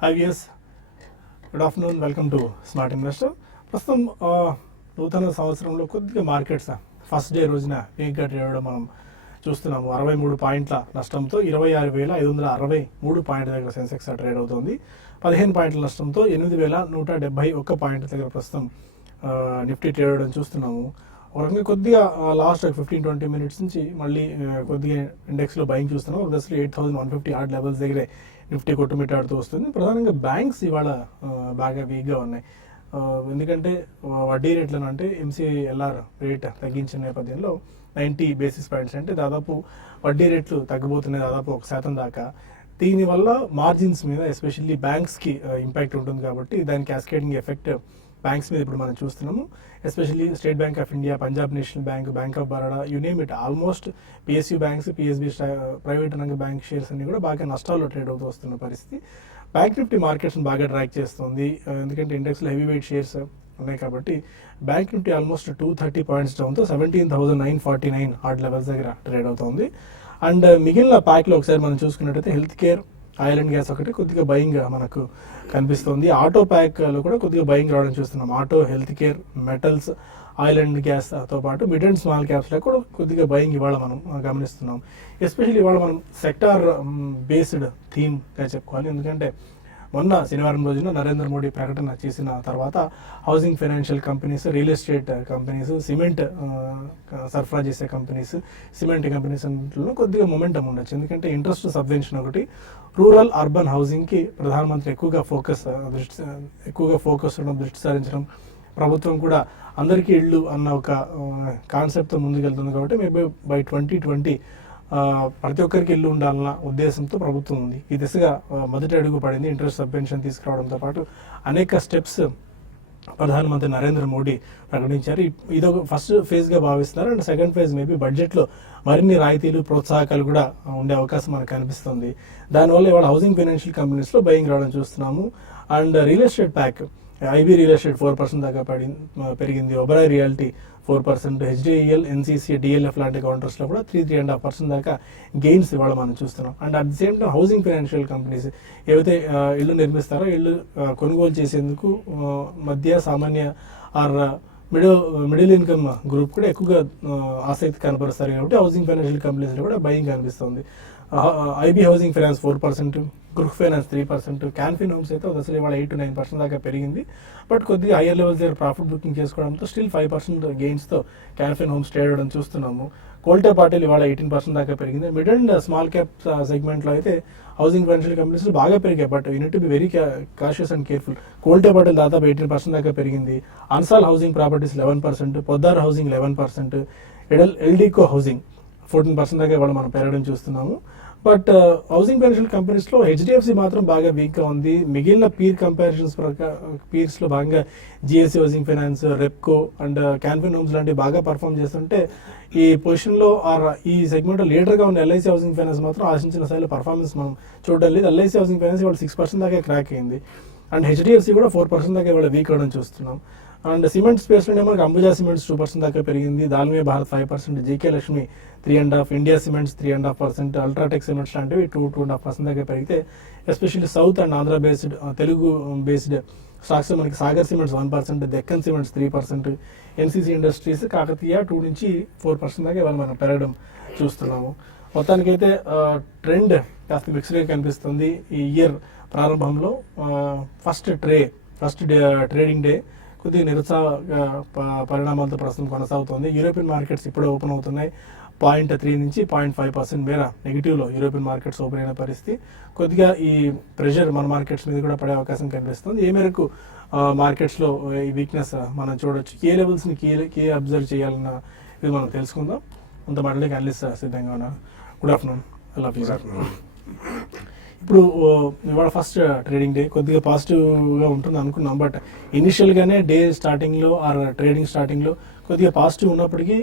Hi viewers, good afternoon, welcome to smart investor. ప్రస్తుతం నూతన సంవత్సరంలో కొద్దిగా మార్కెట్స్ ఫస్ట్ డే రోజున వీక్గా ట్రేడ్ అవ్వడం మనం చూస్తున్నాము. 63 పాయింట్ల నష్టంతో 26,563 పాయింట్ల దగ్గర సెన్సెక్స్ ట్రేడ్ అవుతుంది. 15 పాయింట్ల నష్టంతో 8,171 పాయింట్ల దగ్గర ప్రస్తుతం నిఫ్టీ ట్రేడ్ అవ్వడం చూస్తున్నాము. ఒక రకంగా కొద్దిగా లాస్ట్ 15-20 మినిట్స్ నుంచి మళ్ళీ కొద్దిగా ఇండెక్స్లో బయింగ్ చూస్తున్నాము. ఒక దశలో 8,150 ఆర్డ్ లెవెల్స్ దగ్గరే నిఫ్టీ కొట్టుమిట్టాడుతూ వస్తుంది. ప్రధానంగా బ్యాంక్స్ ఇవాళ బాగా వీక్గా ఉన్నాయి. ఎందుకంటే వడ్డీ రేట్లను అంటే MCLR రేట్ తగ్గించిన నేపథ్యంలో 90 బేసిస్ పాయింట్స్ అంటే దాదాపు వడ్డీ రేట్లు తగ్గబోతున్నాయి, దాదాపు 1% దాకా. దీనివల్ల మార్జిన్స్ మీద ఎస్పెషల్లీ బ్యాంక్స్కి ఇంపాక్ట్ ఉంటుంది కాబట్టి దాని క్యాస్కేడింగ్ ఎఫెక్ట్ బ్యాంక్స్ మీద ఇప్పుడు మనం చూస్తున్నాము. Especially state bank of India, Punjab national bank, bank of Baroda, you name it, almost PSU banks, PSB private రంగ బ్యాంక్ షేర్స్ అన్ని కూడా బాగా నష్టాల్లో ట్రేడ్ అవుతూ వస్తున్న పరిస్థితి. బ్యాంక్ నిఫ్టీ మార్కెట్స్ని బాగా ట్రాక్ చేస్తుంది. ఎందుకంటే ఇండెక్స్లో హెవీ వెయిట్ షేర్స్ ఉన్నాయి కాబట్టి బ్యాంక్ నిఫ్టీ ఆల్మోస్ట్ 230 పాయింట్స్ డౌన్తో 17,949 ఆర్డ్ లెవెల్స్ దగ్గర ట్రేడ్ అవుతుంది. అండ్ మిగిలిన ప్యాక్లో ఒకసారి మనం చూసుకున్నట్టయితే health care, oil and gas ఒకటి కొద్దిగా బయింగ్ మనకు కనిపిస్తుంది. ఆటో ప్యాక్లో కూడా కొద్దిగా బయింగ్ రావడం చూస్తున్నాం. Auto, health care, metals, oil and గ్యాస్తో పాటు మిడ్ అండ్ స్మాల్ క్యాప్స్లో కూడా కొద్దిగా బయింగ్ ఇవాళ మనం గమనిస్తున్నాం. ఎస్పెషల్లీ ఇవాళ మనం సెక్టార్ బేస్డ్ థీమ్గా చెప్పుకోవాలి. ఎందుకంటే మొన్న శనివారం రోజున నరేంద్ర మోడీ ప్రకటన చేసిన తర్వాత housing financial companies, real estate companies, cement సరఫరా చేసే కంపెనీస్, సిమెంట్ కంపెనీస్ అన్నింటిలో కొద్దిగా మొమెంటం ఉండొచ్చు. ఎందుకంటే ఇంట్రెస్ట్ సబ్వెన్షన్ ఒకటి, రూరల్ అర్బన్ హౌసింగ్కి ప్రధానమంత్రి ఎక్కువగా ఫోకస్ దృష్టి సారించడం, ప్రభుత్వం కూడా అందరికీ ఇళ్ళు అన్న ఒక కాన్సెప్ట్తో ముందుకెళ్తుంది కాబట్టి మేబీ బై 2020 ప్రతి ఒక్కరికి ఇల్లు ఉండాలన్న ఉద్దేశంతో ప్రభుత్వం ఉంది. ఈ దిశగా మొదటి అడుగు పడింది. ఇంట్రెస్ట్ సబ్వెన్షన్ తీసుకురావడంతో పాటు అనేక స్టెప్స్ ప్రధానమంత్రి నరేంద్ర మోడీ ప్రకటించారు. ఇదొక ఫస్ట్ ఫేజ్గా భావిస్తున్నారు. అండ్ సెకండ్ ఫేజ్ మేబీ బడ్జెట్లో మరిన్ని రాయితీలు, ప్రోత్సాహకాలు కూడా ఉండే అవకాశం మనకు కనిపిస్తుంది. దానివల్ల ఇవాళ హౌసింగ్ ఫైనాన్షియల్ కంపెనీస్లో బయింగ్ రావడం చూస్తున్నాము. And real estate pack, IB real estate 4% దాకా పెరిగింది. Oberoi reality 4%, HDIL, NCC, DLF లాంటి కౌంటర్స్లో కూడా 3.5% దాకా గెయిన్స్ ఇవాళ మనం చూస్తున్నాం. And at the same time housing financial companies ఏవైతే ఇల్లు నిర్మిస్తారో, ఇల్లు కొనుగోలు చేసేందుకు మధ్య సామాన్య ఆర్ మిడిల్ ఇన్కమ్ గ్రూప్ కూడా ఎక్కువగా ఆసక్తి కనపరుస్తారు కాబట్టి హౌసింగ్ ఫైనాన్షియల్ కంపెనీస్లో కూడా బయింగ్ కనిపిస్తుంది. IB Housing Finance 4%, Gruh Finance 3%, Canfin Homes అయితే అసలు ఇవాళ 8-9% దాకా పెరిగింది. బట్ కొద్దిగా హయ్యర్ లెవెల్స్ దగ్గర ప్రాఫిట్ బుకింగ్ చేసుకోవడంతో స్టిల్ 5% గెయిన్స్తో క్యాన్ఫిన్ హోమ్స్ ట్రేడ్ అవ్వడం చూస్తున్నాము. కోల్టే పాటిల్ ఇవాళ 18% దాకా పెరిగింది. మిడ్ అండ్ స్మాల్ క్యాప్ సెగ్మెంట్లో అయితే హౌసింగ్ ఫైనాన్షియల్ కంపెనీస్ బాగా పెరిగాయి. But you need to be very cautious and careful. Kolte Patil దాదాపు 18% దాకా పెరిగింది. Ansal housing properties 11%, Poddar housing 11%, Eldeco housing 14% దాకా ఇవాళ మనం పెరగడం చూస్తున్నాము. బట్ హౌసింగ్ ఫైనాన్షియల్ కంపెనీస్లో HDFC మాత్రం బాగా వీక్గా ఉంది. మిగిలిన పీర్స్లో భాగంగా GSC housing finance, Repco and Can Fin homes లాంటివి బాగా పర్ఫామ్ చేస్తుంటే ఈ పొజిషన్లో ఈ సెగ్మెంట్లో లీడర్గా ఉన్న LIC హౌసింగ్ ఫైనాన్స్ మాత్రం ఆశించిన స్థాయిలో పర్ఫార్మెన్స్ మనం చూడడం లేదు. LIC హౌసింగ్ ఫైనాన్స్ ఇవాళ 6% దాకా క్రాక్ అయింది. అండ్ HDFC కూడా 4% దాకా ఇవాళ వీక్ అవడం చూస్తున్నాం. అండ్ సిమెంట్ స్పేస్లోనే మనకు అంబుజా సిమెంట్స్ 2% దాకా పెరిగింది. Dalmia Bharat 5%, JK Lakshmi 3.5%, India cements 3.5%, UltraTech cements లాంటివి 2-2.5% దాకా పెరిగితే especially south and Andhra based, Telugu based stocks మనకి Sagar cements 1%, Deccan cements 3%, NCC industries, Kakatiya 2-4% దాకా ఇవాళ మనం పెరగడం చూస్తున్నాము. మొత్తానికైతే ట్రెండ్ కాస్త మిక్స్డ్గా కనిపిస్తుంది. ఈ ఇయర్ ప్రారంభంలో ఫస్ట్ ట్రేడింగ్ డే కొద్దిగా నిరుత్సాహ పరిణామాలతో ప్రస్తుతం కొనసాగుతుంది. యూరోపియన్ మార్కెట్స్ ఇప్పుడే ఓపెన్ అవుతున్నాయి. 0.3 నుంచి 0.5% మేర నెగిటివ్లో యూరోపియన్ మార్కెట్స్ ఓపెన్ అయిన పరిస్థితి. కొద్దిగా ఈ ప్రెషర్ మన మార్కెట్స్ మీద కూడా పడే అవకాశం కనిపిస్తుంది. ఏ మేరకు మార్కెట్స్లో ఈ వీక్నెస్ మనం చూడొచ్చు, ఏ లెవెల్స్ని కీ అబ్జర్వ్ చేయాలన్న ఇది మనం తెలుసుకుందాం. కొంత మాటలకి అనలిస్ట్ సిద్ధంగా ఉన్నారు. Good afternoon. ఇప్పుడు ఇవాళ ఫస్ట్ ట్రేడింగ్ డే కొద్దిగా పాజిటివ్గా ఉంటుంది అనుకున్నాం. బట్ ఇనిషియల్గానే డే స్టార్టింగ్లో ఆర్ ట్రేడింగ్ స్టార్టింగ్లో కొద్దిగా పాజిటివ్ ఉన్నప్పటికీ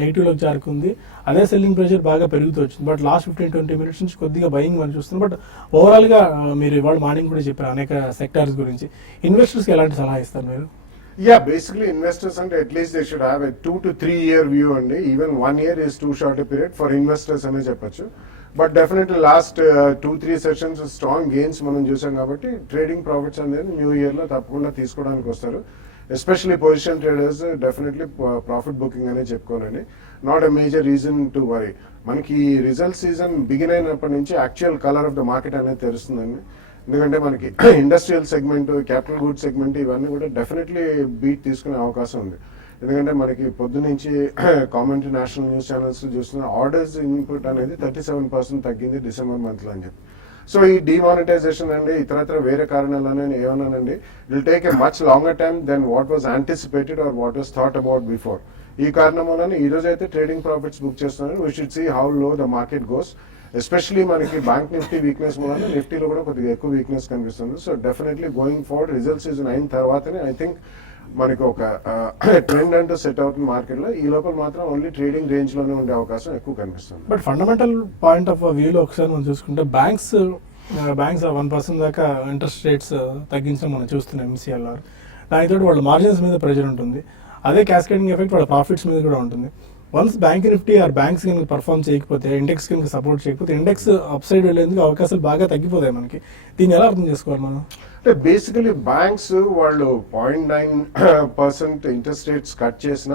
నెగిటివ్లోకి జారుకుంది. అదే సెల్లింగ్ ప్రెషర్ బాగా పెరుగుతూ వచ్చింది. బట్ లాస్ట్ 15-20 మినిట్స్ నుంచి కొద్దిగా బయింగ్ మనం చూస్తున్నాం. బట్ ఓవరాల్గా మీరు ఇవాళ మార్నింగ్ కూడా చెప్పారు అనేక సెక్టార్స్ గురించి. ఇన్వెస్టర్స్కి ఎలాంటి సలహా ఇస్తారు మీరు? Yeah, basically investors and at least they should have a 2 to 3 year view and even 1 year is too short a period for investors అనే చెప్పొచ్చు. But definitely last 2-3 sessions strong gains మనం చూసాం కాబట్టి ట్రేడింగ్ ప్రాఫిట్స్ అనేది new ఇయర్లో తప్పకుండా తీసుకోవడానికి వస్తారు. Especially position traders definitely profit booking అనే చెప్పుకోనండి. Not a major reason to worry. మనకి రిజల్ట్ సీజన్ బిగిన్ అయినప్పటి నుంచి actual colour of the market అనేది తెలుస్తుందండి. ఎందుకంటే మనకి industrial segment, capital goods segment ఇవన్నీ కూడా డెఫినెట్లీ బీట్ తీసుకునే అవకాశం ఉంది. ఎందుకంటే మనకి పొద్దు నుంచి కామన్ నేషనల్ న్యూస్ ఛానల్స్ చూస్తున్న ఆర్డర్స్ ఇన్పుట్ అనేది 37% తగ్గింది డిసెంబర్ మంత్లో అని చెప్పి. సో ఈ డిమానిటైజేషన్ అండి ఇతరత్ర వేరే కారణాలనే ఏమన్నానండి, will take a much longer time then what was anticipated or what was thought about before. ఈ కారణం వలన ఈ రోజు అయితే ట్రేడింగ్ ప్రాఫిట్స్ బుక్ చేస్తున్నాను. We should see how low the market goes. Especially మనకి బ్యాంక్ నిఫ్టీ వీక్నెస్ వలన నిఫ్టీలో కూడా కొద్దిగా ఎక్కువ వీక్నెస్ కనిపిస్తుంది. So definitely going forward result season అయిన తర్వాతనే ఐ థింక్ మనకి ఒక ట్రెండ్ అంటూ సెట్ అవుతుంది మార్కెట్లో. ఈ లోపల మాత్రం ఓన్లీ ట్రేడింగ్ రేంజ్ లోనే ఉండే అవకాశం ఎక్కువ కనిపిస్తుంది. బట్ ఫండమెంటల్ పాయింట్ ఆఫ్ వ్యూలో ఒకసారి మనం చూసుకుంటే బ్యాంక్స్ 1% దాకా ఇంట్రెస్ట్ రేట్స్ తగ్గించడం మనం చూస్తున్నాం ఎంసీఎల్ఆర్. దానితో వాళ్ళ మార్జిన్స్ మీద ప్రెషర్ ఉంటుంది. అదే క్యాస్కేడింగ్ ఎఫెక్ట్ వాళ్ళ ప్రాఫిట్స్ మీద కూడా ఉంటుంది. Once bank Nifty or banks కనుక పర్ఫామ్ చేయకపోతే, ఇండెక్స్ కనుక సపోర్ట్ చేయకపోతే, ఇండెక్స్ అప్ సైడ్ వెళ్ళేందుకు అవకాశాలు బాగా తగ్గిపోతాయి మనకి. దీన్ని ఎలా అర్థం చేసుకోవాలి మనం? అంటే బేసికలీ బ్యాంక్స్ వాళ్ళు 0.9% ఇంట్రెస్ట్ రేట్స్ కట్ చేసిన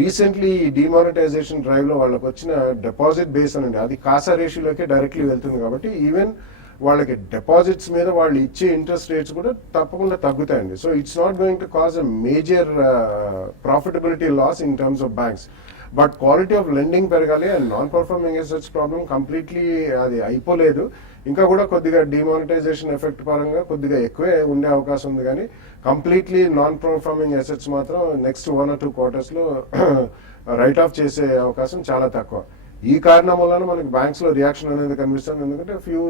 రీసెంట్లీ ఈ డిమానిటైజేషన్ డ్రైవ్ లో వాళ్ళకి వచ్చిన డిపాజిట్ బేస్ అనండి అది కాసా రేషియోలోకి డైరెక్ట్లీ వెళ్తుంది కాబట్టి ఈవెన్ వాళ్ళకి డిపాజిట్స్ మీద వాళ్ళు ఇచ్చే ఇంట్రెస్ట్ రేట్స్ కూడా తప్పకుండా తగ్గుతాయండి. So it's not going to cause a major profitability loss in terms of banks. But quality of lending పెరగాలి and non performing assets problem completely అది అయిపోలేదు. ఇంకా కూడా కొద్దిగా డిమానిటైజేషన్ ఎఫెక్ట్ పరంగా కొద్దిగా ఎక్కువే ఉండే అవకాశం ఉంది. కానీ కంప్లీట్లీ నాన్ పర్ఫార్మింగ్ అసెట్స్ మాత్రం నెక్స్ట్ 1 or 2 quarters లో రైట్ ఆఫ్ చేసే అవకాశం చాలా తక్కువ. ఈ కారణం వలన మనకి బ్యాంక్స్ లో రియాక్షన్ అనేది కనిపిస్తుంది. ఎందుకంటే ఫ్యూ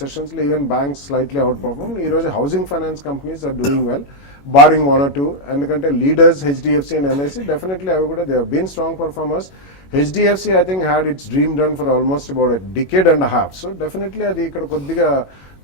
సెషన్స్ లో even banks slightly outperform. ఈ రోజు housing finance companies are doing well barring 1 or 2. ఎందుకంటే leaders HDFC and LIC definitely అవి కూడా they have been strong performers. HDFC I think had its dream done for almost about a decade and half. So definitely అది ఇక్కడ కొద్దిగా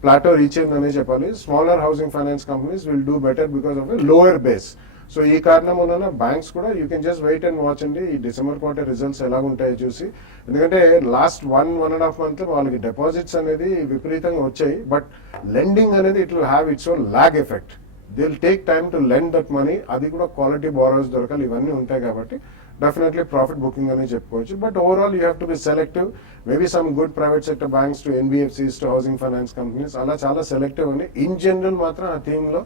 plateau reach అయిందనే చెప్పాలి. Smaller housing finance companies will do better because of a lower base. So ఈ కారణం వలన banks కూడా you can just wait and watch అండి ఈ డిసెంబర్ క్వార్టర్ రిజల్ట్స్ ఎలా ఉంటాయో చూసి. ఎందుకంటే లాస్ట్ 1.5 month వాళ్ళకి డిపాజిట్స్ అనేది విపరీతంగా వచ్చాయి. బట్ లెండింగ్ అనేది it will have its own lag effect. They will take time to lend that money. అది కూడా క్వాలిటీ బారోస్ దొరకాలి. ఇవన్నీ ఉంటాయి కాబట్టి డెఫినెట్లీ ప్రాఫిట్ బుకింగ్ అని చెప్పుకోవచ్చు. But overall you have to be selective. Maybe some good private sector banks to NBFCs to housing finance companies అలా చాలా సెలెక్టివ్ అండి. ఇన్ జనరల్ మాత్రం ఆ థీమ్ లో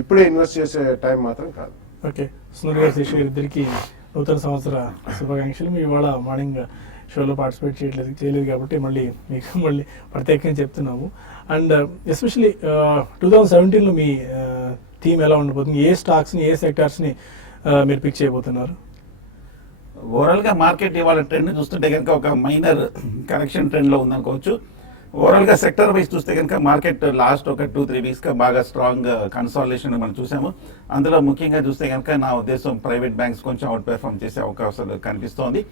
ఇప్పుడే ఇన్వెస్ట్ చేసే టైం మాత్రం కాదు. ఓకే, సునీల్ గారు, శేషు గారు ఇద్దరికి నూతన సంవత్సర శుభాకాంక్షలు. మీ ఇవాళ మార్నింగ్ షోలో పార్టిసిపేట్ చేయలేదు కాబట్టి మీకు మళ్ళీ ప్రత్యేకంగా చెప్తున్నాము. అండ్ ఎస్పెషలీ 2017లో మీ థీమ్ ఎలా ఉండబోతుంది? ఏ స్టాక్స్ని, ఏ సెక్టార్స్ని మీరు పిక్ చేయబోతున్నారు? ఓవరాల్గా మార్కెట్ ఇవాళ ట్రెండ్ చూస్తుంటే కనుక ఒక మైనర్ కరెక్షన్ ట్రెండ్లో ఉందనుకోవచ్చు. ఓవరాల్గా సెక్టర్ వైజ్ చూస్తే కనుక మార్కెట్ లాస్ట్ ఒక 2-3 వీక్స్గా బాగా స్ట్రాంగ్ కన్సాలిడేషన్ మనం చూసాము. అందులో ముఖ్యంగా చూస్తే కనుక నా ఉద్దేశం ప్రైవేట్ బ్యాంక్స్ కొంచెం అవుట్ పెర్ఫార్మ్ చేసే అవకాశాలు కనిపిస్తోంది.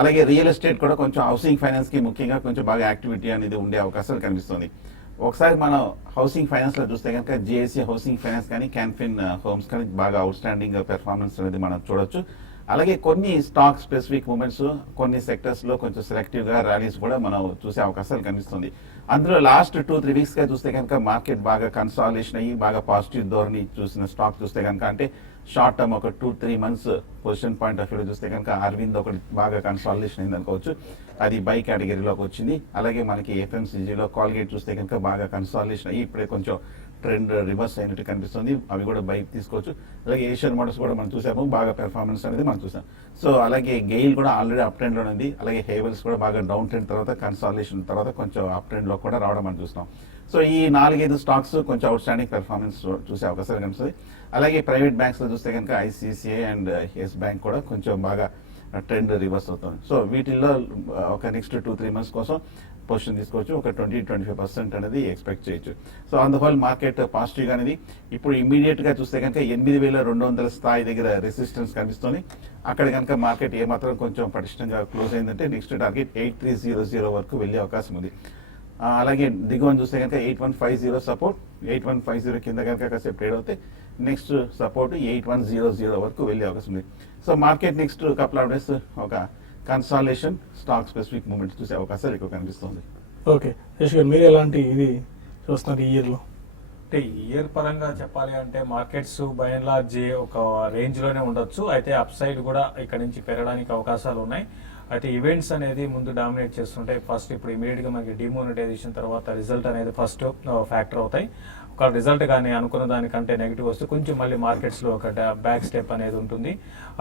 అలాగే రియల్ ఎస్టేట్ కూడా కొంచెం హౌసింగ్ ఫైనాన్స్కి ముఖ్యంగా కొంచెం బాగా యాక్టివిటీ అనేది ఉండే అవకాశాలు కనిపిస్తుంది. ఒకసారి మనం హౌసింగ్ ఫైనాన్స్లో చూస్తే కనుక జిఐసి హౌసింగ్ ఫైనాన్స్ కానీ క్యాన్ఫిన్ హోమ్స్ కానీ బాగా అవుట్ స్టాండింగ్ పెర్ఫార్మెన్స్ అనేది మనం చూడొచ్చు. అలాగే కొన్ని స్టాక్ స్పెసిఫిక్ మూమెంట్స్, కొన్ని సెక్టర్స్లో కొంచెం సెలెక్టివ్గా ర్యాలీస్ కూడా మనం చూసే అవకాశాలు కనిపిస్తుంది. అందులో లాస్ట్ 2-3 వీక్స్గా చూస్తే కనుక మార్కెట్ బాగా కన్సాలిడేషన్ అయ్యి బాగా పాజిటివ్ ధోరణి చూసిన స్టాక్ చూస్తే కనుక అంటే షార్ట్ టర్మ్ ఒక 2-3 months పొజిషన్ పాయింట్ ఆఫ్ వ్యూలో చూస్తే కనుక అరవింద్ ఒకటి బాగా కన్సాలిడేషన్ అయింది అనుకోవచ్చు. అది బై కేటగిరీలోకి వచ్చింది. అలాగే మనకి ఎఫ్ఎంసీజీలో కాల్గేట్ చూస్తే కనుక బాగా కన్సాలిడేషన్ అయ్యి ఇప్పుడే కొంచెం ట్రెండ్ రివర్స్ అయినట్టు కనిపిస్తుంది. అవి కూడా బై తీసుకోవచ్చు. అలాగే ఏషియన్ మోటార్స్ కూడా మనం చూసాము, బాగా పెర్ఫార్మెన్స్ అనేది మనం చూసాం. సో అలాగే గెయిల్ కూడా ఆల్రెడీ అప్ ట్రెండ్లో ఉంది. అలాగే హేవెల్స్ కూడా బాగా డౌన్ ట్రెండ్ తర్వాత కన్సాలిడేషన్ తర్వాత కొంచెం అప్ ట్రెండ్లో కూడా రావడం మనం చూస్తున్నాం. సో ఈ 4-5 స్టాక్స్ కొంచెం అవుట్ స్టాండింగ్ పెర్ఫార్మెన్స్ చూసే అవకాశాలు కనిపిస్తుంది. అలాగే ప్రైవేట్ బ్యాంక్స్లో చూస్తే కనుక ఐసిఐసిఐ అండ్ ఎస్ బ్యాంక్ కూడా కొంచెం బాగా ట్రెండ్ రివర్స్ అవుతుంది. సో వీటిల్లో ఒక నెక్స్ట్ 2-3 months కోసం పొజిషన్ తీసుకోవచ్చు. ఒక 20-25% అనేది ఎక్స్పెక్ట్ చేయొచ్చు. So on the whole market పాజిటివ్గా అనేది ఇప్పుడు ఇమీడియట్గా చూస్తే కనుక 8,200 స్థాయి దగ్గర రెసిస్టెన్స్ కనిపిస్తుంది. అక్కడ కనుక మార్కెట్ ఏమాత్రం కొంచెం పటిష్టంగా క్లోజ్ అయిందంటే నెక్స్ట్ టార్గెట్ 8300 వరకు వెళ్ళే అవకాశం ఉంది. అలాగే దిగువని చూస్తే కనుక 8150 సపోర్ట్, 8150 కింద కనుక కాసేపు ట్రేడ్ అవుతే నెక్స్ట్ సపోర్ట్ 8100 వరకు వెళ్ళే అవకాశం ఉంది. So market next couple of days ఒక కన్సాలేషన్ స్టాక్ స్పెసిఫిక్ మూమెంట్స్ చూసే అవకాశాలు ఎక్కువ కనిపిస్తుంది. ఓకే యశ్ గారు, మీరు ఎలాంటి ఇది చూస్తున్నారు ఈ ఇయర్లో? అంటే ఇయర్ పరంగా చెప్పాలి అంటే మార్కెట్స్ బై అండ్ లార్జ్ ఒక రేంజ్ లోనే ఉండొచ్చు. అయితే అప్ సైడ్ కూడా ఇక్కడ నుంచి పెరగడానికి అవకాశాలు ఉన్నాయి. అయితే ఈవెంట్స్ అనేది ముందు డామినేట్ చేస్తుంటాయి. ఫస్ట్ ఇప్పుడు ఇమీడియట్ గా మనకి డిమోనిటైజేషన్ తర్వాత రిజల్ట్ అనేది ఫస్ట్ ఫ్యాక్టర్ అవుతాయి. ఒక రిజల్ట్ కానీ అనుకున్న దానికంటే నెగిటివ్ వస్తే కొంచెం మళ్ళీ మార్కెట్స్ లో ఒక బ్యాక్ స్టెప్ అనేది ఉంటుంది.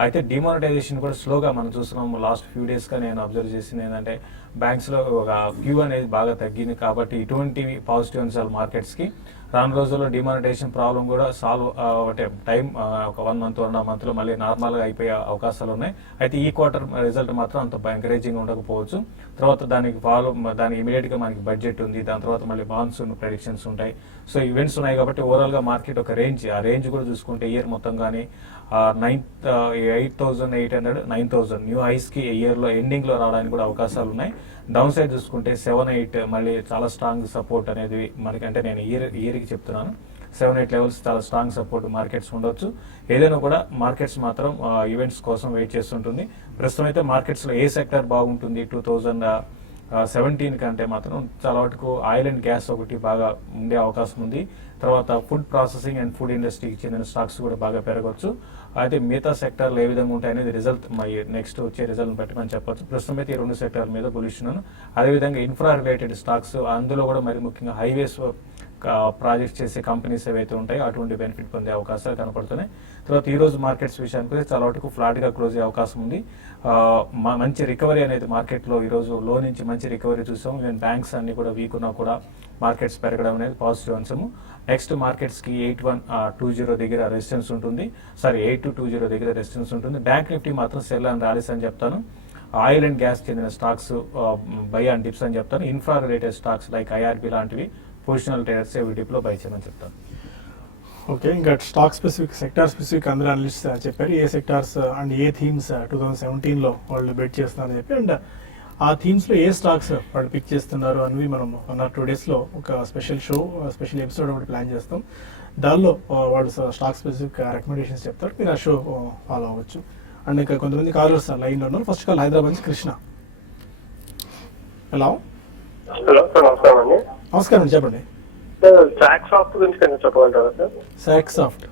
అయితే డిమోనిటైజేషన్ కూడా స్లోగా మనం చూస్తున్నాం. లాస్ట్ ఫ్యూ డేస్ గా నేను అబ్జర్వ్ చేసింది ఏంటంటే బ్యాంక్స్ లో ఒక క్యూ అనేది బాగా తగ్గింది. కాబట్టి ఇటువంటి పాజిటివ్ అంశాలు మార్కెట్స్ కి. రాను రోజుల్లో డిమానిటైజేషన్ ప్రాబ్లం కూడా సాల్వ్ అంటే టైం ఒక 1 month 1.5 month లో మళ్ళీ నార్మల్ గా అయిపోయే అవకాశాలు ఉన్నాయి. అయితే ఈ క్వార్టర్ రిజల్ట్ మాత్రం అంత ఎంకరేజింగ్ ఉండకపోవచ్చు. తర్వాత దానికి ఇమీడియట్ గా మనకి బడ్జెట్ ఉంది. దాని తర్వాత మళ్ళీ మాన్సూన్ ప్రెడిక్షన్స్ ఉంటాయి. సో ఈవెంట్స్ ఉన్నాయి కాబట్టి ఓవరాల్ గా మార్కెట్ ఒక రేంజ్, ఆ రేంజ్ కూడా చూసుకుంటే ఇయర్ మొత్తం కానీ 8,800 9,000 న్యూ హైస్ కి ఇయర్ లో ఎండింగ్ లో రావడానికి కూడా అవకాశాలు ఉన్నాయి. డౌన్ సైడ్ చూసుకుంటే 7-8 మళ్ళీ చాలా స్ట్రాంగ్ సపోర్ట్ అనేది మనకి, అంటే నేను ఇయర్కి చెప్తున్నాను, 7-8 లెవెల్స్ చాలా స్ట్రాంగ్ సపోర్ట్ మార్కెట్స్ ఉండొచ్చు. ఏదైనా కూడా మార్కెట్స్ మాత్రం ఈవెంట్స్ కోసం వెయిట్ చేస్తుంటుంది. ప్రస్తుతం అయితే మార్కెట్స్ లో ఏ సెక్టర్ బాగుంటుంది 2017 కంటే మాత్రం చాలా వరకు ఆయిల్ అండ్ గ్యాస్ ఒకటి బాగా ఉండే అవకాశం ఉంది. తర్వాత ఫుడ్ ప్రాసెసింగ్ అండ్ ఫుడ్ ఇండస్ట్రీకి చెందిన స్టాక్స్ కూడా బాగా పెరగవచ్చు. అయితే మిగతా సెక్టర్లు ఏ విధంగా ఉంటాయి అనేది రిజల్ట్ నెక్స్ట్ వచ్చే రిజల్ట్ బట్టి మనం చెప్పొచ్చు. ప్రస్తుతం అయితే ఈ 2 సెక్టార్ల మీద బులిష్ ఉన్నాను. అదేవిధంగా ఇన్ఫ్రా రిలేటెడ్ స్టాక్స్, అందులో కూడా మరి ముఖ్యంగా హైవేస్ ప్రాజెక్ట్స్ చేసే కంపెనీస్ ఏవైతే ఉంటాయో అటువంటి బెనిఫిట్ పొందే అవకాశాలు కనపడుతున్నాయి. తర్వాత ఈ రోజు మార్కెట్స్ విషయానికి వస్తే చాలా వరకు ఫ్లాట్ గా క్లోజ్ అయ్యే అవకాశం ఉంది. మంచి రికవరీ అనేది మార్కెట్ లో ఈ రోజు లో నుంచి మంచి రికవరీ చూసాం. ఈవెన్ బ్యాంక్స్ అన్ని కూడా వీక్ ఉన్నా కూడా మార్కెట్స్ పెరగడం అనేది పాజిటివ్ అంశము. నెక్స్ట్ మార్కెట్స్ కి 8120 దగ్గర రెసిస్టెన్స్ ఉంటుంది. 8220 దగ్గర రెసిస్టెన్స్ ఉంటుంది. బ్యాంక్ నిఫ్టీ మాత్రం సెల్ అండ్ ర్యాలీస్ అని చెప్తాను. ఆయిల్ అండ్ గ్యాస్ చెందిన స్టాక్స్ బై అండ్ డిప్స్ అని చెప్తాను. Infra related stocks like IRB లాంటివి పొజిషనల్ ట్రేడర్స్ డిప్లో బై చేయమని చెప్తాను. ఓకే, ఇంకా స్టాక్ స్పెసిఫిక్, సెక్టార్ స్పెసిఫిక్ అందరూ అనలిస్ట్ చెప్పారు ఏ సెక్టార్స్ అండ్ ఏ థీమ్స్ 2017లో వాళ్ళు బెట్ చేస్తున్నారని చెప్పి, అండ్ ఆ థీమ్స్లో ఏ స్టాక్స్ వాళ్ళు పిక్ చేస్తున్నారు అనేవి మనం 1 or 2 డేస్లో ఒక స్పెషల్ ఎపిసోడ్ ఒకటి ప్లాన్ చేస్తాం. దానిలో వాళ్ళు స్టాక్ స్పెసిఫిక్ రికమెండేషన్స్ చెప్తారు, మీరు ఆ షో ఫాలో అవ్వచ్చు. అండ్ ఇంకా కొంతమంది కాలర్స్ లైన్లో ఉన్నారు. ఫస్ట్ కాల్ హైదరాబాద్ నుంచి కృష్ణ. హలో హలో సార్, నమస్కారం అండి. నమస్కారం, చెప్పండి. సార్ సాక్ సాఫ్ట్ గురించి కొంచెం చెప్పగలుగుతారా సార్? సాక్ సాఫ్ట్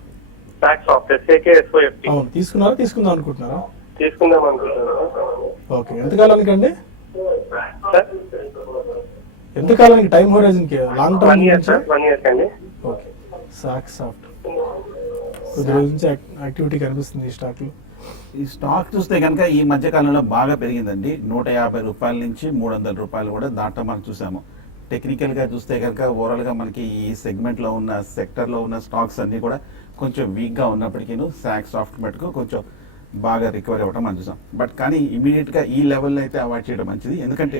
SAKSOFT అవును, తీసుకుందాం అనుకుంటున్నారా? తీసుకుందాం అనుకుంటున్నాను. ఓకే, ఎంతకాలానికి అండి? సార్ ఎంతకాలానికి టైం హోరైజన్ కి? Long 1 term year sir, 1 year అండి. ఓకే, సాక్ సాఫ్ట్ కొద్ది రోజు నుంచి యాక్టివిటీ కనిపిస్తుంది ఈ స్టాక్ లో. ఈ స్టాక్ చూస్తే కనుక ఈ మధ్య కాలంలో బాగా పెరిగిందండి. 150 రూపాయల నుంచి 300 రూపాయలు కూడా దాటం మనం చూసాము. టెక్నికల్ గా చూస్తే కనుక ఓవరాల్ గా మనకి ఈ సెగ్మెంట్ లో ఉన్న సెక్టర్ లో ఉన్న స్టాక్స్ అన్ని కూడా కొంచెం వీక్ గా ఉన్నప్పటికీ సాక్ సాఫ్ట్ మటుకు కొంచెం బాగా రికవరీ అవ్వడం మనం చూసాం. బట్ కానీ ఇమీడియట్ గా ఈ లెవెల్ అయితే అవాయిడ్ చేయడం మంచిది. ఎందుకంటే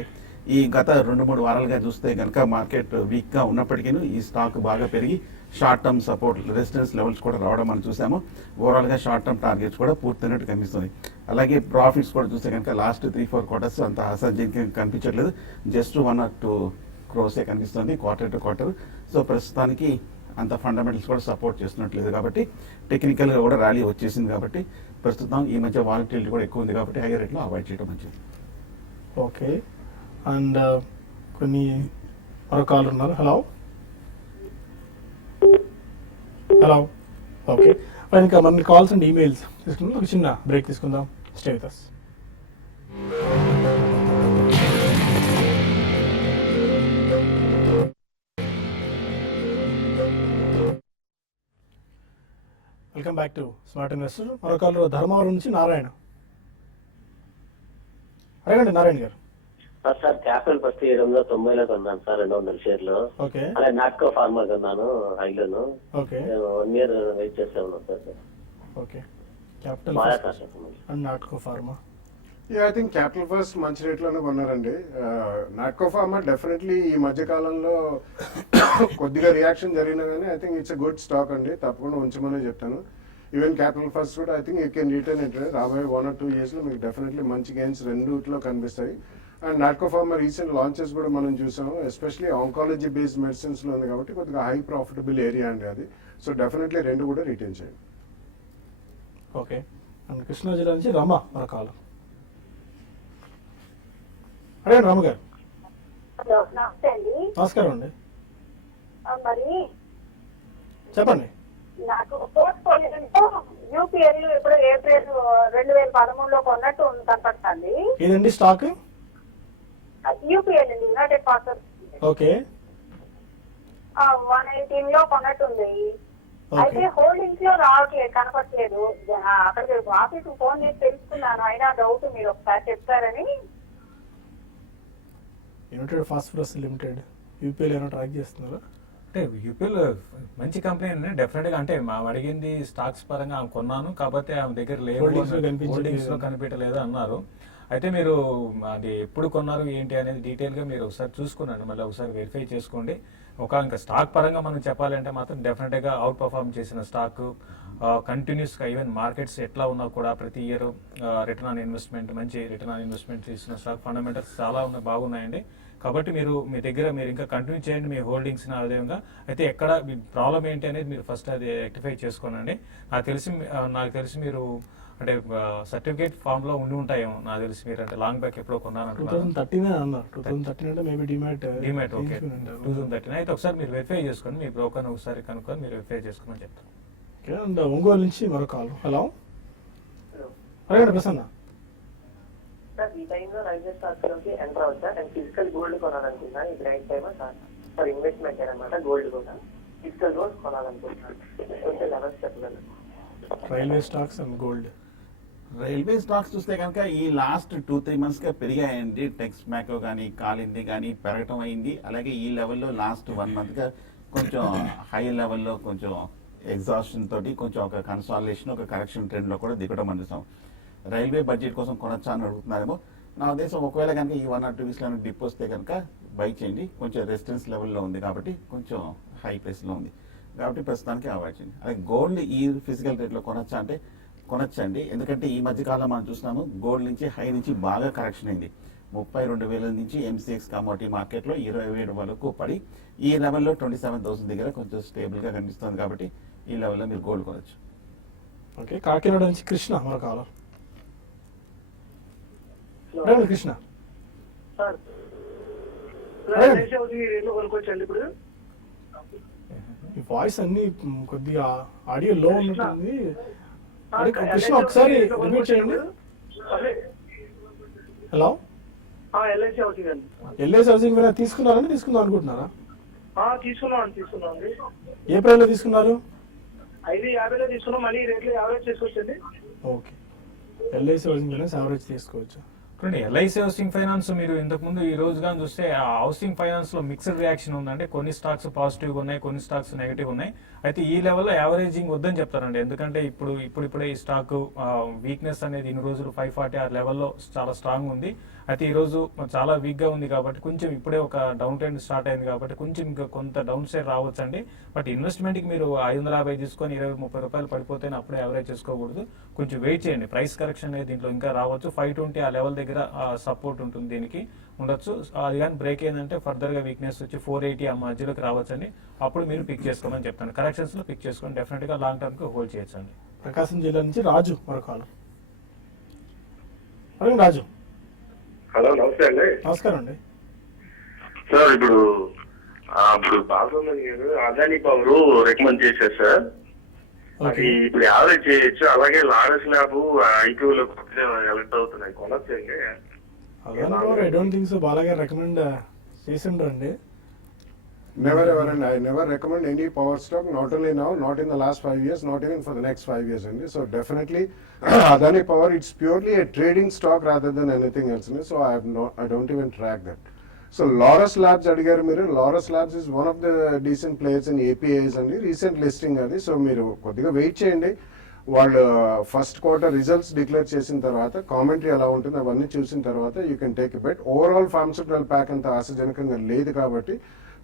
ఈ గత 2-3 వారాలుగా చూస్తే కనుక మార్కెట్ వీక్ గా ఉన్నప్పటికీ ఈ స్టాక్ బాగా పెరిగి short term support resistance levels కూడా రావడం మనం చూసాము. ఓవరాల్ గా షార్ట్ టర్మ్ టార్గెట్స్ కూడా పూర్తయినట్టు కనిపిస్తుంది. అలాగే ప్రాఫిట్స్ కూడా చూస్తే కనుక లాస్ట్ 3-4 క్వార్టర్స్ అంత అసహ్యంగా కనిపించట్లేదు. జస్ట్ 1 or 2 crores కనిపిస్తుంది క్వార్టర్ టు క్వార్టర్. సో ప్రస్తుతానికి అంత ఫండమెంటల్స్ కూడా సపోర్ట్ చేస్తున్నట్లేదు. కాబట్టి టెక్నికల్ గా కూడా ర్యాలీ వచ్చేసింది. కాబట్టి ప్రస్తుతం ఈ మధ్య వాలటిలిటీ కూడా ఎక్కువ ఉంది. కాబట్టి హైయర్ రేట్లో అవాయిడ్ చేయడం మంచిది. ఓకే, అండ్ కొన్ని మరో కాల్ ఉన్నారు. హలో ఓకే, ఇంకా మన కాల్స్ అండ్ ఈమెయిల్స్ తీసుకుందాం. ఒక చిన్న బ్రేక్ తీసుకుందాం. Stay with us. Welcome back to smart investor. మరో కాల్ ధర్మవరం నుంచి నారాయణ. అడగండి నారాయణ గారు. సార్ క్యాపిటల్ ఫస్ట్ 790లో కొన్నాను సార్, 200 షేర్లు. ఓకే, అలాగే నాట్కో ఫార్మా కొన్నాను హైలోను. ఓకే, 1 year వెయిట్ చేస్తా ఉన్నాను sir. Okay, capital Maya first sir and Natco pharma. I think capital first మంచి రేట్లోనే కొన్నారండి. నాట్కో ఫార్మా డెఫినెట్లీ ఈ మధ్య కాలంలో కొద్దిగా రియాక్షన్ జరిగినా కానీ I think it's a good stock అండి. తప్పకుండా ఉంచమనే చెప్తాను. ఈవెన్ క్యాపిటల్ ఫస్ట్ కూడా I think you can return it. రాబోయే 1 or 2 yearsలో మీకు డెఫినెట్లీ మంచి గెయిన్స్ రెండులో కనిపిస్తాయి. And Natco pharma recent launches కూడా మనం చూసాము. ఎస్పెషలీ ఆంకాలజీ బేస్డ్ మెడిసిన్స్లో ఉంది కాబట్టి కొద్దిగా హై ప్రాఫిటబుల్ ఏరియా అండి అది. సో డెఫినెట్లీ రెండు కూడా రిటైన్ చేయండి. ఓకే. అండ్ కృష్ణా జిల్లా నుంచి రమ మరొకాలు. అడగండి రమ గారు. హలో నమస్తే అండి. నమస్కారం అండి, మరి చెప్పండి. నాకు పోర్ట్ఫోలియోలో యూపీఎల్ ఇప్పుడు ఏప్రిల్ 2013లో కొన్నట్టు కనపడుతుంది. ఇదండి స్టాక్. యూపీఎల్ అండి, యునైటెడ్ పార్ట్నర్స్. ఓకే 118 లో కొన్నట్టుంది. ఓకే. అయితే హోల్డింగ్స్ లో రావట్లేదు, కనపట్లేదు. అక్కడికి ఆఫీస్ ఫోన్ చేసి తెలుసుకున్నాను, అయినా డౌట్ మీరు ఒకసారి చెప్తారని. యునైటెడ్ ఫాస్ఫరస్ లిమిటెడ్ యూపీఎల్ ఏమైనా ట్రాక్ చేస్తున్నారా? అంటే యూపీఎల్ మంచి కంపెనీ అండి డెఫినెట్గా. అంటే మేము అడిగింది స్టాక్స్ పరంగా ఆమె కొన్నాను, కాకపోతే ఆమె దగ్గర లేవు, Holdings లో కనిపించట్లేదు. హోల్డింగ్స్ లో కనిపించలేదు అన్నారు. అయితే మీరు అది ఎప్పుడు కొన్నారు ఏంటి అనేది డీటెయిల్గా మీరు ఒకసారి చూసుకున్నాను, మళ్ళీ ఒకసారి వెరిఫై చేసుకోండి. ఇంకా స్టాక్ పరంగా మనం చెప్పాలంటే మాత్రం డెఫినెట్గా అవుట్ పర్ఫార్మ్ చేసిన స్టాక్, కంటిన్యూస్గా ఈవెన్ మార్కెట్స్ ఎట్లా ఉన్నా కూడా ప్రతి ఇయర్ రిటర్న్ ఆన్ ఇన్వెస్ట్మెంట్, మంచి రిటర్న్ ఆన్ ఇన్వెస్ట్మెంట్ చేసిన స్టాక్, ఫండమెంటల్స్ చాలా బాగున్నాయండి. కాబట్టి మీరు మీ దగ్గర మీరు ఇంకా కంటిన్యూ చేయండి మీ హోల్డింగ్స్ని. ఆ విధంగా అయితే ఎక్కడ మీ ప్రాబ్లం ఏంటి అనేది మీరు ఫస్ట్ అది రెక్టిఫై చేసుకోనండి. నాకు తెలిసి మీరు అంటే సర్టిఫికేట్ ఫామ్ లో ఉండి ఉంటాయేమో నాకు తెలిసి, మీరు అంటే లాంగ్ బ్యాక్ ఎప్పుడో కొన్నాను 2013 అన్నారు. 2013 అంటే మేబీ డిమాట్ ఓకే 2013. అయితే ఒకసారి మీరు వెరిఫై చేసుకోండి, మీ బ్రోకర్ ఒకసారి కనుక్కొని మీరు వెరిఫై చేసుకోమని చెప్తాను. ఓకే. అండ్ ఒంగోలు నుంచి మరో కాల్. హలో అడగండి ప్రసన్న. సార్ ఈ టైంలో రైల్వే స్టాక్స్ లోకి ఎంటర్ అవుతా అండ్ ఫిజికల్ గోల్డ్ కొనాలనుకుంటున్నాను. ఇది రైట్ టైమా సార్ ఫర్ ఇన్వెస్ట్మెంట్ అనమాట? గోల్డ్ కూడా ఫిజికల్ గోల్డ్ కొనాలనుకుంటున్నాను. కొంచెం లెవెల్స్ చెప్పగలను. Railway stocks and gold. Railway stocks చూస్తే కనుక ఈ లాస్ట్ 2-3 monthsగా పెరిగాయండి. టెక్స్ మ్యాకో కానీ కాలింది కానీ పెరగటం అయింది. అలాగే ఈ లెవెల్లో లాస్ట్ 1 monthగా కొంచెం హై లెవెల్లో కొంచెం ఎగ్జాస్షన్ తోటి కొంచెం ఒక కన్సాలిడేషన్, ఒక కరెక్షన్ ట్రెండ్లో కూడా దిగడం చూసాం. రైల్వే బడ్జెట్ కోసం కొనొచ్చా అని అడుగుతున్నారేమో. నా ఉద్దేశం ఒకవేళ కనుక ఈ 1 or 2 weeks డిప్ వస్తే కనుక బై చేయండి. కొంచెం రెసిస్టెన్స్ లెవెల్లో ఉంది కాబట్టి కొంచెం హై ప్రైస్లో ఉంది కాబట్టి ప్రస్తుతానికి అవాయిడ్ చేయండి. అలాగే గోల్డ్ ఈ ఫిజికల్ రేట్లో కొనొచ్చా అంటే కొనొచ్చండి. ఎందుకంటే ఈ మధ్యకాలంలో మనం చూస్తున్నాము గోల్డ్ నుంచి హై నుంచి బాగా కరెక్షన్ అయింది. 32,000 నుంచి ఎంసీఎక్స్ కమోడిటీ మార్కెట్లో 27 వరకు పడి ఈ లెవెల్లో 27,000 దగ్గర కొంచెం స్టేబుల్గా కనిపిస్తుంది కాబట్టి ఈ లెవెల్లో మీరు గోల్డ్ కొనొచ్చు. ఓకే. కాకినాడ నుంచి కృష్ణ మరో కాల్. అడగండి కృష్ణ. సార్ కొనుక్కోవచ్చండి ఇప్పుడు? ఈ వాయిస్ అన్ని కొద్దిగా ఆడియో లో ఉంటుంది. కృష్ణ ఒకసారి రిపీట్ చేయండి. హలో ఎల్ఐసి హౌసింగ్ అండి. ఎల్ఐసి హౌసింగ్ మీద తీసుకున్నారండి, తీసుకుందాం అనుకుంటున్నారా? తీసుకున్నాం. ఏ ప్రైస్ లో తీసుకున్నారు? 5.50లో తీసుకున్నాం. మళ్ళీ రేట్లు యావరేజ్ చేసుకోవచ్చండి. Okay. LIC housing finance average తీసుకోవచ్చు. చూడండి ఎల్ఐసి హౌసింగ్ ఫైనాన్స్ మీరు ఇంతకుముందు ఈ రోజు కానీ చూస్తే ఆ హౌసింగ్ ఫైనాన్స్ లో మిక్స్డ్ రియాక్షన్ ఉందంటే కొన్ని స్టాక్స్ పాజిటివ్గా ఉన్నాయి, కొన్ని స్టాక్స్ నెగిటివ్ ఉన్నాయి. అయితే ఈ లెవెల్లో యావరేజింగ్ వద్దని చెప్తారండి. ఎందుకంటే ఇప్పుడే ఈ స్టాక్ వీక్నెస్ అనేది ఇన్ని రోజులు 540 ఆ లెవెల్లో చాలా స్ట్రాంగ్ ఉంది. అయితే ఈ రోజు చాలా వీక్ గా ఉంది కాబట్టి కొంచెం ఇప్పుడే ఒక డౌన్ ట్రెండ్ స్టార్ట్ అయింది కాబట్టి కొంచెం ఇంకా కొంత డౌన్ సైడ్ రావచ్చండి. బట్ ఇన్వెస్ట్మెంట్ కి మీరు 550 తీసుకొని 20-30 రూపాయలు పడిపోతే అప్పుడే యావరేజ్ చేసుకోకూడదు. కొంచెం వెయిట్ చేయండి. ప్రైస్ కరెక్షన్ అనేది దీంట్లో ఇంకా రావచ్చు. 520 ఆ లెవెల్ దగ్గర సపోర్ట్ ఉంటుంది, దీనికి ఉండొచ్చు. అది కానీ బ్రేక్ అయిందంటే ఫర్దర్ గా వీక్నెస్ వచ్చి 480 ఆ మధ్యలోకి రావచ్చండి. అప్పుడు మీరు పిక్ చేసుకోమని చెప్తాను. కరెక్షన్స్ లో పిక్ చేసుకొని డెఫినెట్ గా లాంగ్ టర్మ్ కి హోల్డ్ చేయొచ్చండి. ప్రకాశం జిల్లా నుంచి రాజు మరో కాల్. అడగండి రాజు. హలో నమస్తే అండి. నమస్కారం అండి. సార్ ఇప్పుడు బాలసుబ్రహ్మణ్యం గారు అదానీ పవర్ రికమెండ్ చేశారు సార్. అది ఇప్పుడు యావరేజ్ చేయొచ్చు. అలాగే లారస్ ల్యాబ్ ఐక్యూలో కొత్తగా ఎలక్ట్ అవుతున్నాయి, కొనొచ్చండి. Adani power I don't think so బాలాగా రికమెండ్ చేసిండ్రండి. Never ever, and I never recommend any power stock, not only now, not in the last 5 years, not even for the next 5 years. So definitely Adani Power, it's purely a trading stock rather than anything else. So I don't even track that. So Laurus Labs adigaru meeru. Laurus Labs is one of the decent players in APIs and recent listing adi. So meeru koddiga wait cheyandi. వాళ్ళు first quarter results declare చేసిన తర్వాత commentary ఎలా ఉంటుంది అవన్నీ చూసిన తర్వాత you can take a bet. Overall pharmaceutical pack అంత ఆశాజనకంగా లేదు కాబట్టి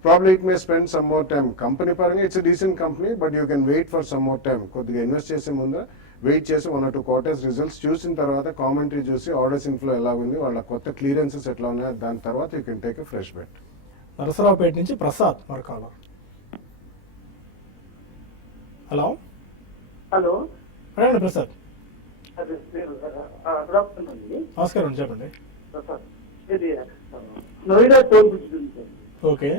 probably it may spend some more time. Company పరంగా it's decent company, but you can wait for some more time. కొద్దిగా ఇన్వెస్ట్ చేసే ముందు వెయిట్ చేసి 1 or 2 quarters రిజల్ట్స్ చూసిన తర్వాత కామెంటరీ చూసి ఆర్డర్స్ ఇన్ఫ్లో ఎలా ఉంది, వాళ్ళ కొత్త క్లియరెన్సెస్ ఎట్లా ఉన్నాయో దాని తర్వాత you can take a fresh bet. Narasaraopet నుంచి ప్రసాద్ మరో కాల్. హలో హలో అడగండి ప్రసాద్. అదే గుడ్ ఆఫ్టర్నూన్ అండి. నమస్కారం అండి, చెప్పండి. సార్ ఇది నోయిడా టోల్ బ్రిడ్జ్ ఉంది సార్. ఓకే,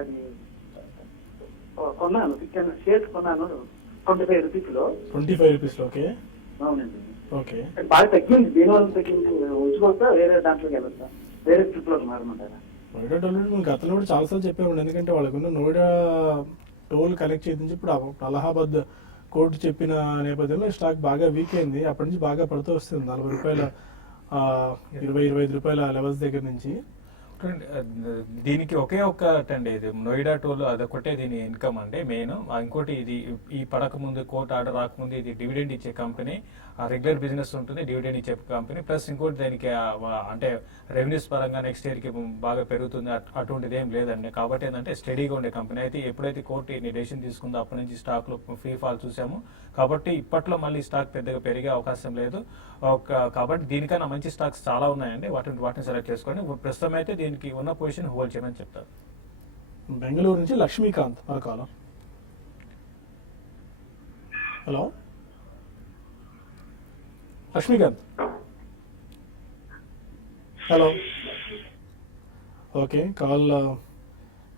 అది కొన్నాను, షేర్స్ కొన్నాను 25 రూపీస్లో. 25 రూపీస్లో. ఓకే అవునండి. ఓకే. బాగా తగ్గింది, దీనివల్ల తగ్గింది. ఉంచుకోవచ్చా, వేరే దాంట్లోకి వెళ్ళొచ్చా, వేరే ట్రిప్లోకి మారమంటారా? నోయిడా టోల్ మేము గతంలో కూడా చాలాసార్లు చెప్పామండి. ఎందుకంటే వాళ్ళకున్న నోయిడా టోల్ కలెక్ట్ చేయించి ఇప్పుడు అలహాబాద్ కోర్టు చెప్పిన నేపథ్యంలో స్టాక్ బాగా వీక్ అయింది. అప్పటి నుంచి బాగా పడుతూ వస్తుంది. 40 రూపాయల 20-25 రూపాయల లెవెల్స్ దగ్గర నుంచి. దీనికి ఒకే ఒక్కటండి, ఇది నోయిడా టోల్ అదొకటే దీని ఇన్కమ్ అండి మెయిన్. ఇంకోటి ఇది ఈ పడక ముందు కోర్టు ఆర్డర్ రాకముందు ఇది డివిడెండ్ ఇచ్చే కంపెనీ, రెగ్యులర్ బిజినెస్ ఉంటుంది, డివిడెండ్ ఇచ్చే కంపెనీ. ప్లస్ ఇంకోటి దానికి అంటే రెవెన్యూస్ పరంగా నెక్స్ట్ ఇయర్కి బాగా పెరుగుతుంది అటువంటిది ఏం లేదండి. కాబట్టి ఏంటంటే స్టడీగా ఉండే కంపెనీ. అయితే ఎప్పుడైతే కోర్టు ఈ డెసిషన్ తీసుకుందో అప్పటి నుంచి స్టాక్లో ఫ్రీ ఫాల్ చూసాము. కాబట్టి ఇప్పట్లో మళ్ళీ స్టాక్ పెద్దగా పెరిగే అవకాశం లేదు. కాబట్టి దీనికన్నా మంచి స్టాక్స్ చాలా ఉన్నాయండి, వాటిని సెలెక్ట్ చేసుకోండి. ప్రస్తుతం అయితే దీనికి ఉన్న పొజిషన్ హోల్డ్ చేయమని చెప్తారు. బెంగళూరు నుంచి లక్ష్మీకాంత్ మన కాలం. Hello Lakshmikant. Hello. Okay, call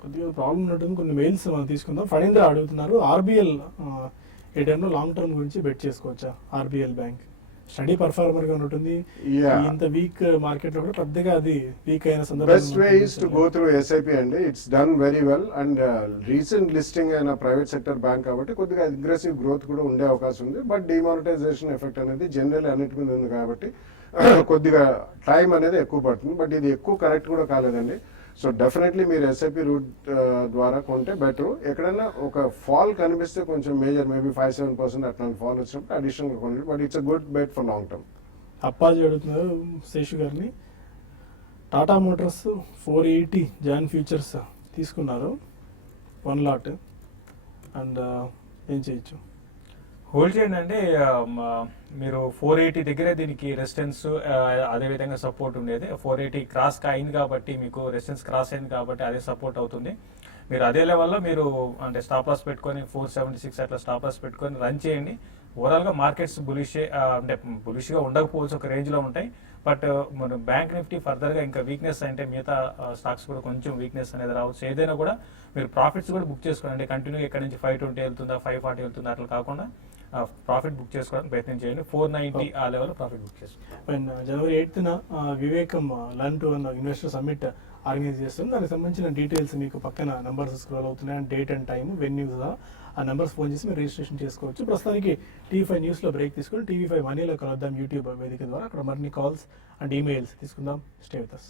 కొద్దిగా ప్రాబ్లం ఉన్నట్టుంది. కొన్ని మెయిల్స్ మనం తీసుకుందాం. ఫణీంద్ర అడుగుతున్నారు, ఆర్బిఎల్ ఏ టైంలో లాంగ్ టర్మ్ గురించి బెట్ చేసుకోవచ్చా? ఆర్బిఎల్ బ్యాంక్ స్టడీ పర్ఫార్మర్ గా ఉంటుంది. ఇంత వీక్ మార్కెట్ లో కూడా పెద్దగా అది వీక్ అయిన సందర్భం. Best way is to go through SIP అండి. It's done very well and recent listing అయిన ప్రైవేట్ సెక్టర్ బ్యాంక్ కాబట్టి కొద్దిగా అగ్రెసివ్ గ్రోత్ కూడా ఉండే అవకాశం ఉంది. బట్ డిమానిటైజేషన్ ఎఫెక్ట్ అనేది జనరల్ అన్నిటి మీద ఉంది కాబట్టి కొద్దిగా టైం అనేది ఎక్కువ పడుతుంది. బట్ ఇది ఎక్కువ కరెక్ట్ కూడా కాలేదండి. సో డెఫినెట్లీ మీరు ఎస్ఐపి రూట్ ద్వారా కొంటే బెటర్. ఎక్కడైనా ఒక ఫాల్ కనిపిస్తే కొంచెం మేజర్ మేబీ 5-7% అట్లాంటి ఫాల్ వచ్చినప్పుడు అడిషనల్ కొనండి. But it's a good bet for long term. Appaji అడుగుతున్నారు శేషు గారిని, టాటా మోటార్స్ 480 జాన్ ఫ్యూచర్స్ తీసుకున్నారు 1 లాట్ అండ్ ఏం చేయొచ్చు? హోల్డ్ చేయండి అండి. మీరు 480 దగ్గరే దీనికి రెసిస్టెన్స్ అదేవిధంగా సపోర్ట్ ఉండేది. 480 క్రాస్ అయింది కాబట్టి మీకు రెసిస్టెన్స్ క్రాస్ అయింది కాబట్టి అదే సపోర్ట్ అవుతుంది. మీరు అదే లెవెల్లో మీరు అంటే స్టాప్ లాస్ పెట్టుకొని 476 అట్లా స్టాప్ లాస్ పెట్టుకొని రన్ చేయండి. ఓవరాల్గా మార్కెట్స్ అంటే బులిష్గా ఉండకపోవచ్చు, ఒక రేంజ్లో ఉంటాయి. బట్ మన బ్యాంక్ నిఫ్టీ ఫర్దర్గా ఇంకా వీక్నెస్ అంటే మిగతా స్టాక్స్ కూడా కొంచెం వీక్నెస్ అనేది రావచ్చు. ఏదైనా కూడా మీరు ప్రాఫిట్స్ కూడా బుక్ చేసుకోండి. కంటిన్యూగా ఇక్కడ నుంచి 520 వెళ్తుందా 540 వెళ్తుందా అట్లా కాకుండా ప్రాఫిట్ బుక్ చేసుకోవడానికి ప్రయత్నం చేయండి. 490 ఆ లెవెల్ ప్రాఫిట్ బుక్ చేసుకోండి. జనవరి 8న వివేకం లర్న్ టు అన్న ఇన్వెస్టర్ సమ్మిట్ ఆర్గనైజ్ చేస్తుంది. దానికి సంబంధించిన డీటెయిల్స్ మీకు పక్కన నెంబర్స్ స్క్రోల్ అవుతున్నాయి. And date and time venues ఆ నెంబర్స్ ఫోన్ చేసి మీరు రిజిస్ట్రేషన్ చేసుకోవచ్చు. ప్రస్తుతానికి TV5 న్యూస్లో బ్రేక్ తీసుకుని TV5 మనీలో కలుద్దాం యూట్యూబ్ వేదిక ద్వారా. అక్కడ మరిన్ని కాల్స్ అండ్ ఈమెయిల్స్ తీసుకుందాం. Stay with us.